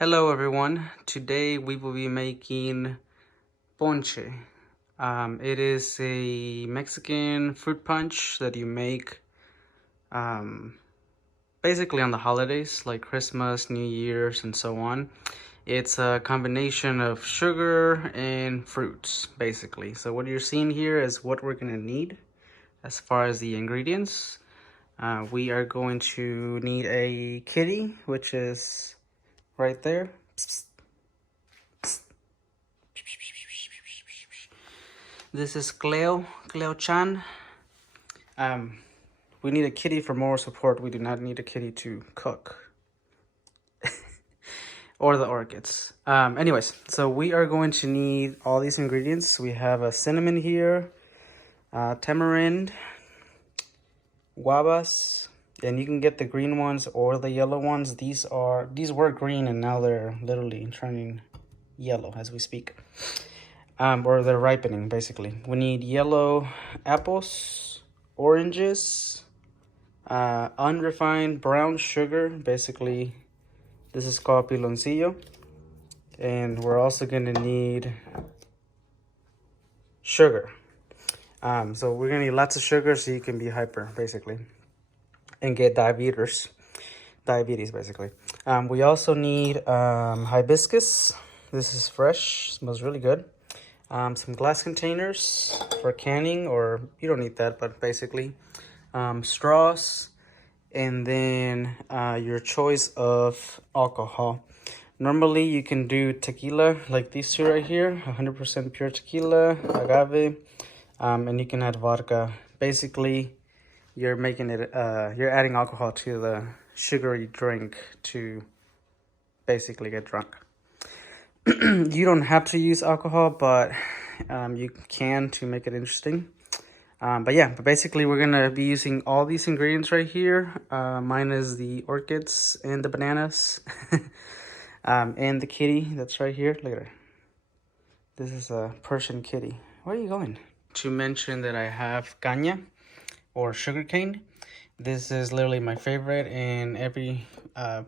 Hello everyone. Today we will be making ponche. It is a Mexican fruit punch that you make um, basically on the holidays like Christmas, New Year's, and so on. It's a combination of sugar and fruits basically. So what you're seeing here is what we're gonna need as far as the ingredients. We are going to need a kitty, which is right there. This is Cleo-chan. We need a kitty for moral support. We do not need a kitty to cook. Or the orchids. Anyways, so we are going to need all these ingredients. We have a cinnamon here, tamarind, guavas, and you can get the green ones or the yellow ones. These were green and now they're literally turning yellow as we speak. Or they're ripening basically. We need yellow apples, oranges, unrefined brown sugar. Basically, this is called piloncillo. And we're also gonna need sugar. So we're gonna need lots of sugar so you can be hyper basically and get diabetes basically. We also need hibiscus. This is fresh, smells really good. Some glass containers for canning, or you don't need that, but basically straws, and then your choice of alcohol. Normally you can do tequila like these two right here, 100% pure tequila, agave, and you can add vodka. Basically you're making it you're adding alcohol to the sugary drink to basically get drunk. You don't have to use alcohol, but you can to make it interesting. But basically we're gonna be using all these ingredients right here. Mine is the orchids and the bananas. And the kitty that's right here. Look at her. This is a Persian kitty. Where are you going? To mention that I have caña or sugarcane. This is literally my favorite, and every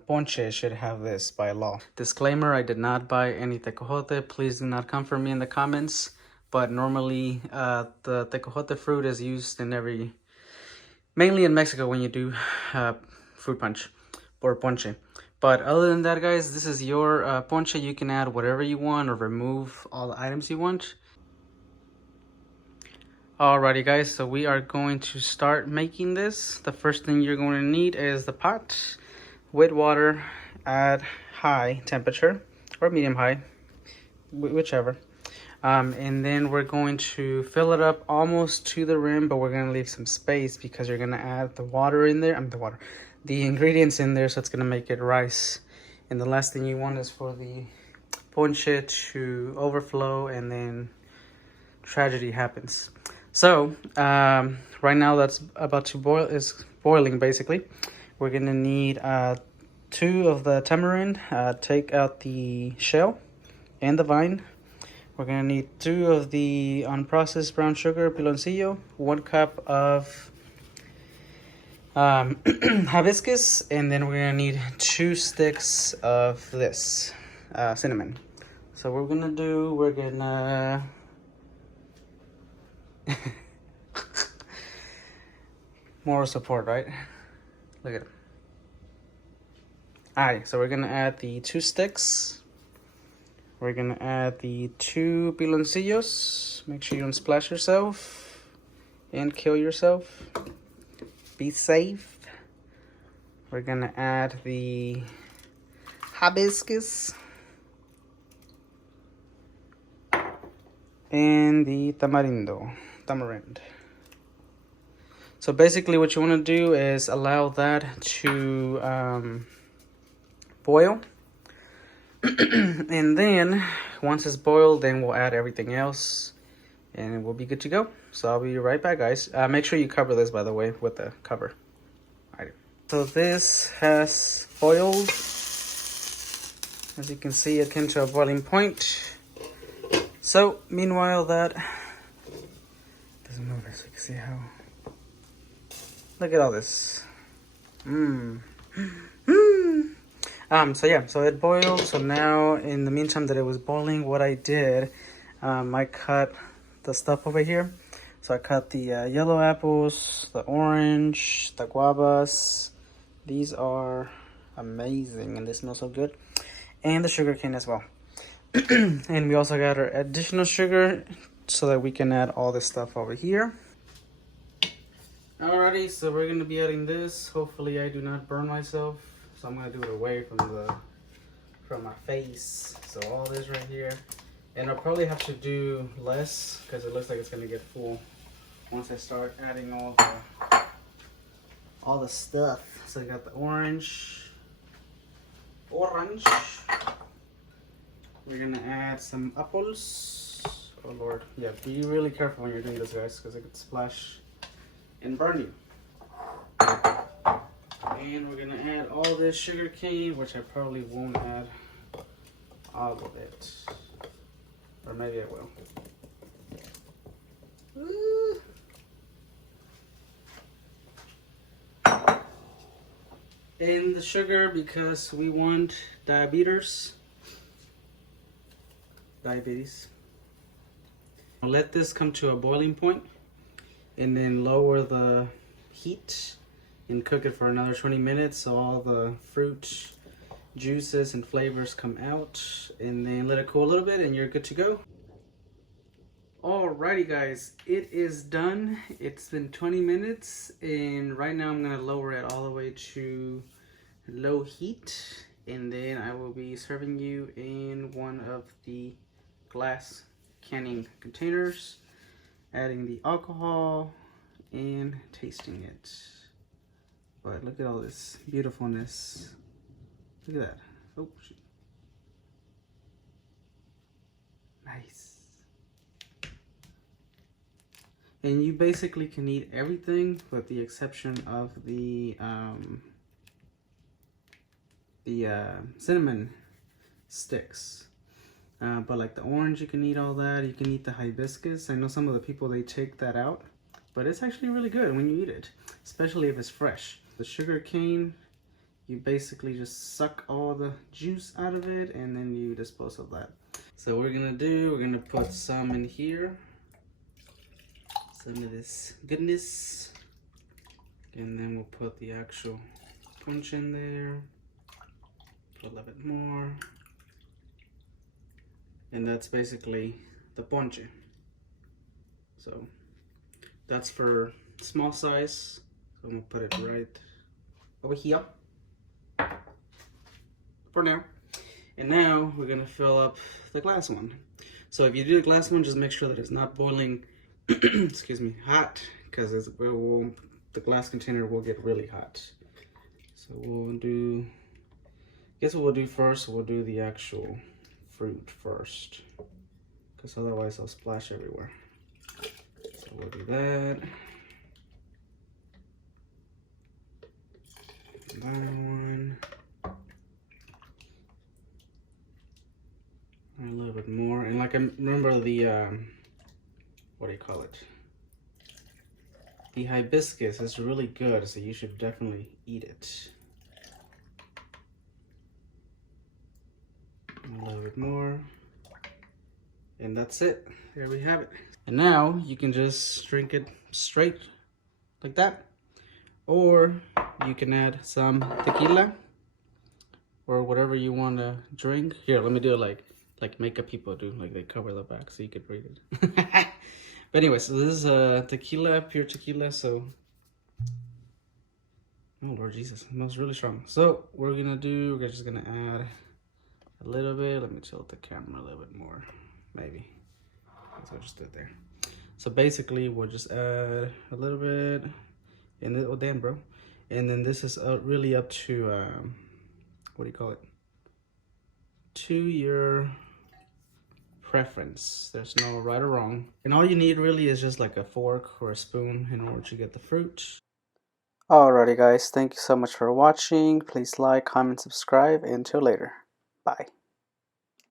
ponche should have this by law. Disclaimer, I did not buy any tecojote. Please do not come for me in the comments. But normally the tecojote fruit is used in mainly in Mexico when you do fruit punch or ponche. But other than that, guys, this is your ponche. You can add whatever you want or remove all the items you want. Alrighty guys, so we are going to start making this. The first thing you're going to need is the pot with water at high temperature or medium high, whichever. And then we're going to fill it up almost to the rim, but we're going to leave some space because you're going to add the water in there. The ingredients in there, so it's going to make it rise. And the last thing you want is for the ponche to overflow and then tragedy happens. So right now that's about to boiling basically. We're gonna need 2 of the tamarind. Take out the shell and the vine. We're gonna need 2 of the unprocessed brown sugar, piloncillo, 1 cup of hibiscus, and then we're gonna need 2 sticks of this cinnamon. So we're gonna moral support, right? Look at it. Alright, so we're gonna add the 2 sticks. We're gonna add the 2 piloncillos. Make sure you don't splash yourself and kill yourself. Be safe. We're gonna add the hibiscus and the tamarind. So basically what you want to do is allow that to boil. And then once it's boiled, then we'll add everything else and we'll be good to go. So I'll be right back, guys. Make sure you cover this, by the way, with the cover. All right. So this has boiled. As you can see, it came to a boiling point. So meanwhile that doesn't move, so you can see how. Look at all this. So yeah, so it boiled. So now, in the meantime that it was boiling, what I did, I cut the stuff over here. So I cut the yellow apples, the orange, the guavas. These are amazing and they smell so good. And the sugar cane as well. And we also got our additional sugar so that we can add all this stuff over here. Alrighty, so we're gonna be adding this. Hopefully I do not burn myself. So I'm gonna do it away from my face. So all this right here. And I'll probably have to do less because it looks like it's gonna get full once I start adding all the stuff. So I got the orange. We're gonna add some apples. Oh Lord, yeah, be really careful when you're doing this, guys, because it could splash and burn you. And we're gonna add all this sugar cane, which I probably won't add all of it, or maybe I will. Woo. And the sugar, because we want diabetes. I'll let this come to a boiling point and then lower the heat and cook it for another 20 minutes so all the fruit juices and flavors come out, and then let it cool a little bit and you're good to go. Alrighty guys, it is done. It's been 20 minutes and right now I'm gonna lower it all the way to low heat, and then I will be serving you in one of the glass canning containers, adding the alcohol and tasting it. But look at all this beautifulness. Look at that. Oh, shoot. Nice. And you basically can eat everything with the exception of the cinnamon sticks. But like the orange, you can eat all that. You can eat the hibiscus. I know some of the people, they take that out, but it's actually really good when you eat it, especially if it's fresh. The sugar cane, you basically just suck all the juice out of it and then you dispose of that. So we're gonna put some in here, some of this goodness, and then we'll put the actual punch in there, put a little bit more, and that's basically the ponche. So that's for small size, so I'm gonna put it right over here for now. And now we're gonna fill up the glass one. So if you do the glass one, just make sure that it's not boiling excuse me, hot, because the glass container will get really hot. So we'll do, guess what we'll do first, we'll do the actual fruit first, because otherwise I'll splash everywhere. So we'll do that. That one. A little bit more. And like I remember the, what do you call it? The hibiscus is really good, so you should definitely eat it. A little bit more. And that's it. There we have it. And now you can just drink it straight like that. Or you can add some tequila or whatever you want to drink. Here, let me do it like makeup people do, like they cover the back so you could read it. But anyway, so this is tequila, pure tequila. So, oh Lord Jesus, it smells really strong. So we're just gonna add a little bit. Let me tilt the camera a little bit more, maybe. So I'll just do it there. So basically, we'll just add a little bit, and then, oh damn, bro. And then this is really up to what do you call it? To your preference. There's no right or wrong. And all you need really is just like a fork or a spoon in order to get the fruit. Alrighty guys, thank you so much for watching. Please like, comment, subscribe, and until later. Bye.